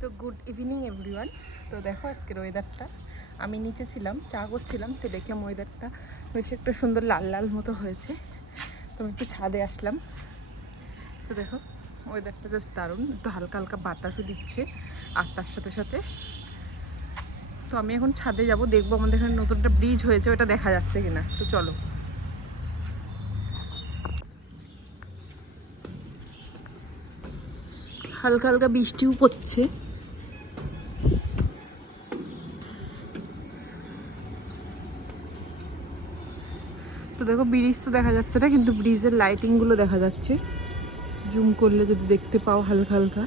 তো good evening everyone. তো দেখো আজকের ওয়েদারটা, আমি নিচে ছিলাম চা করছিলাম, তো দেখলাম ওয়েদারটা বেশ একটা সুন্দর লাল লাল মতো হয়েছে, তো আমি একটু ছাদে আসলাম। তো দেখো ওয়েদারটা জাস্ট দারুণ, একটু হালকা হালকা বাতাসও দিচ্ছে আর তার সাথে সাথে তো আমি এখন ছাদে যাব, দেখবো আমাদের এখানে নতুন একটা ব্রিজ হয়েছে, ওটা দেখা যাচ্ছে কিনা। তো চলো। হালকা হালকা বৃষ্টিও পড়ছে। তো দেখো ব্রিজ তো দেখা যাচ্ছে না, কিন্তু ব্রিজের লাইটিংগুলো দেখা যাচ্ছে, জুম করলে যদি দেখতে পাও হালকা হালকা।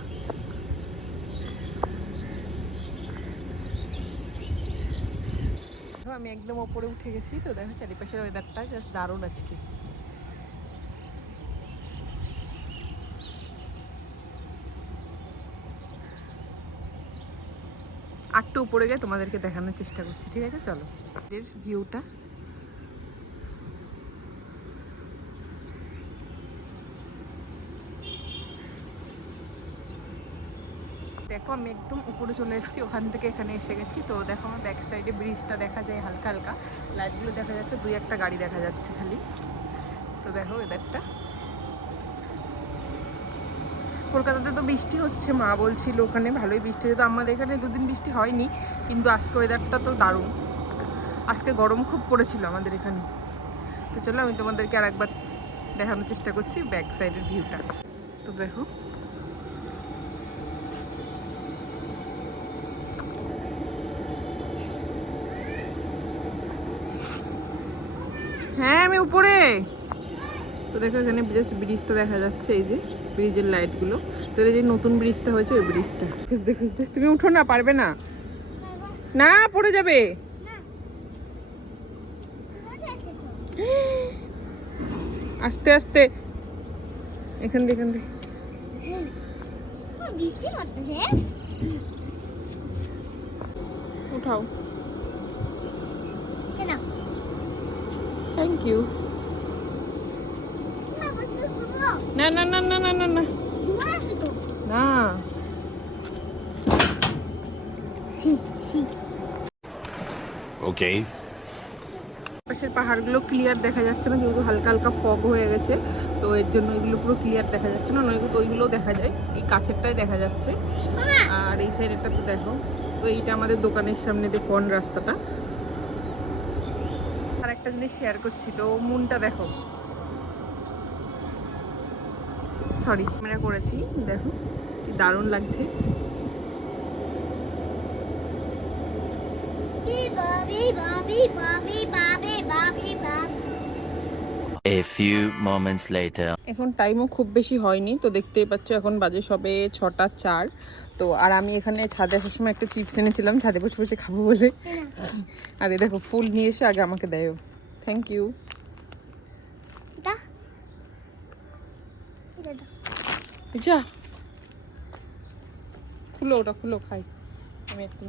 আমি একদম ওপরে উঠে গেছি, তো দেখো চারিপাশের ওয়েদারটা জাস্ট দারুণ আজকে। আরটু উপরে গিয়ে তোমাদেরকে দেখানোর চেষ্টা করছি, ঠিক আছে? চলো। এর ভিউটা দেখো, আমি একদম উপরে চলে এসেছি, ওখান থেকে এখানে এসে গেছি। তো দেখো আমার ব্যাক সাইডে ব্রিজটা দেখা যায় হালকা হালকা, লাইটগুলো দেখা যাচ্ছে, দুই একটা গাড়ি দেখা যাচ্ছে খালি। তো দেখো ওয়েদারটা, কলকাতাতে তো বৃষ্টি হচ্ছে, মা বলছিল ওখানে ভালোই বৃষ্টি হচ্ছে, তো আমাদের এখানে দুদিন বৃষ্টি হয়নি, কিন্তু আজকে ওয়েদারটা তো দারুণ। আজকে গরম খুব পড়েছিল আমাদের এখানে। তো চলো আমি তোমাদেরকে আর একবার দেখানোর চেষ্টা করছি ব্যাক সাইডের ভিউটা। তো দেখো হ্যাঁ আমি উপরে। তো দেখো এখানে ব্রিজটা দেখা যাচ্ছে, এই যে ব্রিজের লাইটগুলো। তো এই যে নতুন ব্রিজটা হয়েছে, ওই ব্রিজটা খুঁজতে খুঁজতে। তুমি উঠো না, পারবে না, না পড়ে যাবে। আস্তে আস্তে, এখান দিয়ে এখান দিয়ে উঠাও। Thank you. না না না না না না না না। ওকে। পাশের পাহাড়গুলো ক্লিয়ার দেখা যাচ্ছে না, যেহেতু হালকা হালকা ফগ হয়ে গেছে, তো এর জন্য ওইগুলো পুরো ক্লিয়ার দেখা যাচ্ছে না। ওইগুলোও দেখা যায়, এই কাছেরটাই দেখা যাচ্ছে। আর এই সাইডেরটা তো দেখো, তো এইটা আমাদের দোকানের সামনে দিয়ে কোন রাস্তাটা। আর একটা জিনিস শেয়ার করছি, তো মুনটা দেখো, সরি ক্যামেরা করেছি, দেখো কি দারুণ লাগছে। A few moments later. এখন টাইমও খুব বেশি হয়নি, তো দেখতেই পাচ্ছ এখন বাজে সবে 6টা 4। তো আর আমি এখানে ছাদে আসার সময় একটা চিপস এনেছিলাম, ছাদে বসে বসে খাবো বলে। আর এই দেখো ফুল নিয়ে এসে আগে আমাকে দেয়। Thank you. যা খুলো, ওটা খুলো, খাই আমি একটু।